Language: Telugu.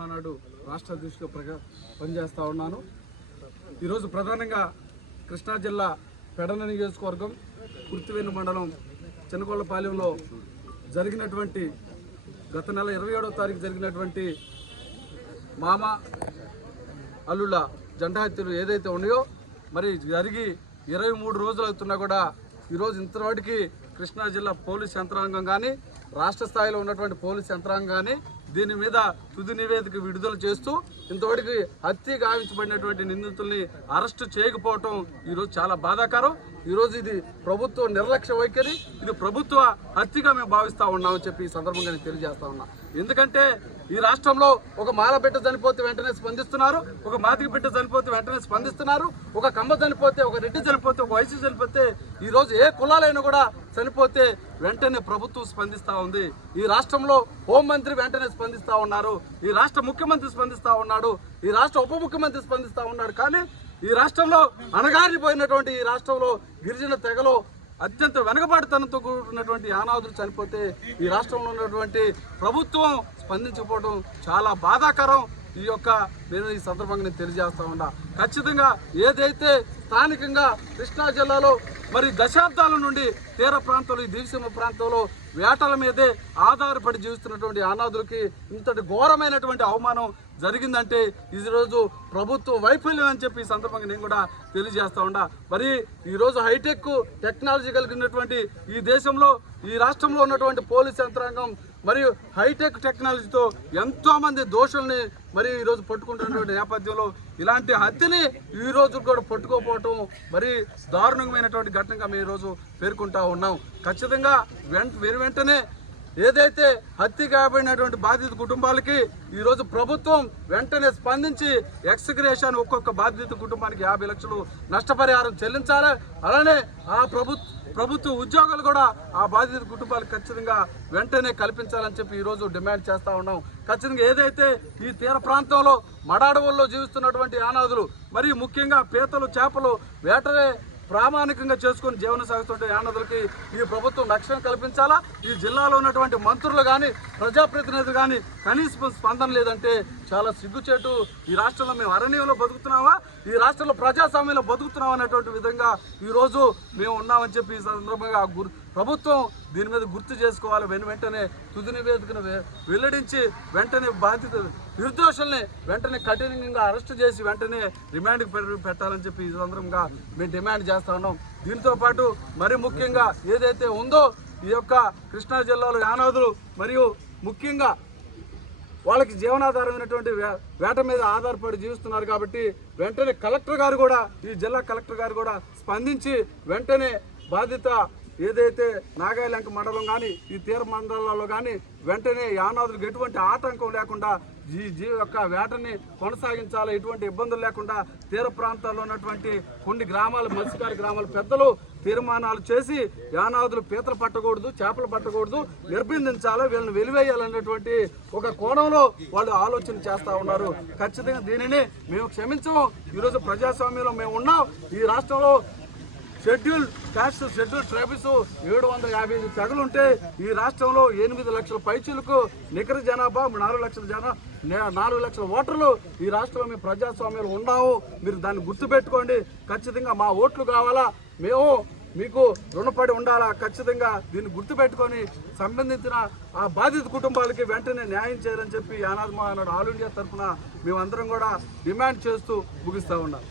మహానాడు రాష్ట్ర అధ్యక్షుడిగా పనిచేస్తూ ఉన్నాను. ఈరోజు ప్రధానంగా కృష్ణా జిల్లా పెడన నియోజకవర్గం కుర్తివేణి మండలం చిన్నకొల్లపాలెంలో జరిగినటువంటి గత నెల 27వ తారీఖు జరిగినటువంటి మామ అల్లుళ్ళ జెండా హత్యలు ఏదైతే ఉన్నాయో మరి జరిగి 23 రోజులు అవుతున్నా కూడా ఈరోజు ఇంతవరకు కృష్ణా జిల్లా పోలీస్ యంత్రాంగం కానీ రాష్ట్ర స్థాయిలో ఉన్నటువంటి పోలీస్ యంత్రాంగం కానీ దీని మీద తుది నివేదిక విడుదల చేస్తూ ఇంతవరకు హత్య గావించబడినటువంటి నిందితుల్ని అరెస్టు చేయకపోవటం ఈరోజు చాలా బాధాకరం. ఈరోజు ఇది ప్రభుత్వ నిర్లక్ష్య వైఖరి, ఇది ప్రభుత్వ హత్యగా మేము భావిస్తూ ఉన్నామని చెప్పి ఈ సందర్భంగా నేను తెలియజేస్తా ఉన్నా. ఎందుకంటే ఈ రాష్ట్రంలో ఒక మాల బిడ్డ చనిపోతే వెంటనే స్పందిస్తున్నారు, ఒక మాదిగ బిడ్డ చనిపోతే వెంటనే స్పందిస్తున్నారు, ఒక కమ్మ చనిపోతే, ఒక రెడ్డి చనిపోతే, ఒక వైసీ చనిపోతే, ఈరోజు ఏ కులాలైనా కూడా చనిపోతే వెంటనే ప్రభుత్వం స్పందిస్తూ ఉంది. ఈ రాష్ట్రంలో హోంమంత్రి వెంటనే స్పందిస్తూ ఉన్నారు, ఈ రాష్ట్ర ముఖ్యమంత్రి స్పందిస్తూ ఉన్నాడు, ఈ రాష్ట్ర ఉప ముఖ్యమంత్రి స్పందిస్తూ ఉన్నాడు. కానీ ఈ రాష్ట్రంలో అణగారిపోయినటువంటి ఈ రాష్ట్రంలో గిరిజన తెగలో అత్యంత వెనకబాటుతనంతో కూడినటువంటి యానాదులు చనిపోతే ఈ రాష్ట్రంలో ఉన్నటువంటి ప్రభుత్వం స్పందించకపోవడం చాలా బాధాకరం. నేను ఈ సందర్భంగా నేను తెలియజేస్తా ఉన్నా. ఖచ్చితంగా ఏదైతే స్థానికంగా కృష్ణా జిల్లాలో మరి దశాబ్దాల నుండి తీర ప్రాంతంలో ఈ దివిసీమ ప్రాంతంలో వేటల మీదే ఆధారపడి జీవిస్తున్నటువంటి అనాథులకి ఇంతటి ఘోరమైనటువంటి అవమానం జరిగిందంటే ఈరోజు ప్రభుత్వ వైఫల్యం అని చెప్పి ఈ సందర్భంగా నేను కూడా తెలియజేస్తా ఉన్నా. మరి ఈరోజు హైటెక్ టెక్నాలజీ కలిగినటువంటి ఈ దేశంలో ఈ రాష్ట్రంలో ఉన్నటువంటి పోలీస్ యంత్రాంగం మరియు హైటెక్ టెక్నాలజీతో ఎంతోమంది దోషుల్ని మరి ఈరోజు పట్టుకుంటున్నటువంటి నేపథ్యంలో ఇలాంటి హత్యని ఈ రోజు కూడా పట్టుకోకపోవటం మరి దారుణమైనటువంటి ఘటనగా మేము ఈరోజు పేర్కొంటా ఉన్నాం. ఖచ్చితంగా వెంటనే ఏదైతే హత్య కాబడినటువంటి బాధిత కుటుంబాలకి ఈరోజు ప్రభుత్వం వెంటనే స్పందించి ఎక్స్గ్రేషన్ ఒక్కొక్క బాధిత కుటుంబానికి 50 లక్షలు నష్టపరిహారం చెల్లించాలి. అలానే ఆ ప్రభుత్వ ఉద్యోగాలు కూడా ఆ బాధిత కుటుంబాలకు ఖచ్చితంగా వెంటనే కల్పించాలని చెప్పి ఈరోజు డిమాండ్ చేస్తూ ఉన్నాం. ఖచ్చితంగా ఏదైతే ఈ తీర ప్రాంతంలో మడాడవుల్లో జీవిస్తున్నటువంటి అనాథులు మరియు ముఖ్యంగా పీతలు చేపలు వేటనే ప్రామాణికంగా చేసుకుని జీవనం సాగుతుంటే అనాథులకి ఈ ప్రభుత్వం రక్షణ కల్పించాలా. ఈ జిల్లాలో ఉన్నటువంటి మంత్రులు కానీ ప్రజాప్రతినిధులు కానీ కనీస స్పందన లేదంటే చాలా సిగ్గుచేటు. ఈ రాష్ట్రంలో మేము అరణ్యంలో బతుకుతున్నామా, ఈ రాష్ట్రంలో ప్రజాస్వామ్యంలో బతుకుతున్నాం అనేటువంటి విధంగా ఈరోజు మేము ఉన్నామని చెప్పి ఈ సందర్భంగా ప్రభుత్వం దీని మీద గుర్తు చేసుకోవాలి. వెంటనే తుది నివేదికను వెల్లడించి వెంటనే బాధిత నిర్దోషుల్ని వెంటనే కఠినంగా అరెస్టు చేసి వెంటనే రిమాండ్కి పెట్టాలని చెప్పి ఈ సందర్భంగా మేము డిమాండ్ చేస్తా ఉన్నాం. దీంతో పాటు మరి ముఖ్యంగా ఏదైతే ఉందో ఈ యొక్క కృష్ణా జిల్లాలో యానాదులు మరియు ముఖ్యంగా వాళ్ళకి జీవనాధారమైనటువంటి వేట మీద ఆధారపడి జీవిస్తున్నారు కాబట్టి వెంటనే కలెక్టర్ గారు కూడా ఈ జిల్లా కలెక్టర్ గారు కూడా స్పందించి వెంటనే బాధిత ఏదైతే నాగాయలంక మండలం కానీ ఈ తీర మండలాల్లో కానీ వెంటనే యానాదులకు ఎటువంటి ఆటంకం లేకుండా యొక్క వేటని కొనసాగించాలి, ఎటువంటి ఇబ్బందులు లేకుండా తీర ప్రాంతాల్లో ఉన్నటువంటి కొన్ని గ్రామాలు మత్స్యకార గ్రామాల పెద్దలు తీర్మానాలు చేసి యానాదులు పీతలు పట్టకూడదు, చేపలు పట్టకూడదు, నిర్బంధించాలి, వీళ్ళని వెలివేయాలనేటువంటి ఒక కోణంలో వాళ్ళు ఆలోచన చేస్తూ ఉన్నారు. ఖచ్చితంగా దీనిని మేము క్షమించము. ఈరోజు ప్రజాస్వామ్యంలో మేము ఉన్నాం. ఈ రాష్ట్రంలో షెడ్యూల్ కాస్ట్ షెడ్యూల్ ట్రైబల్స్ 755 తెగలు ఉంటే ఈ రాష్ట్రంలో 8 లక్షల పైచీలకు నికర జనాభా 4 లక్షల ఓటర్లు ఈ రాష్ట్రంలో మేము ప్రజాస్వామ్యంలో ఉన్నాము. మీరు దాన్ని గుర్తుపెట్టుకోండి. ఖచ్చితంగా మా ఓట్లు కావాలా, మేము మీకు రుణపడి ఉండాలా. ఖచ్చితంగా దీన్ని గుర్తుపెట్టుకొని సంబంధించిన ఆ బాధిత కుటుంబాలకి వెంటనే న్యాయం చేయాలని చెప్పి యానాది మహానాడు ఆల్ ఇండియా తరఫున మేమందరం కూడా డిమాండ్ చేస్తూ ముగిస్తూ ఉన్నాం.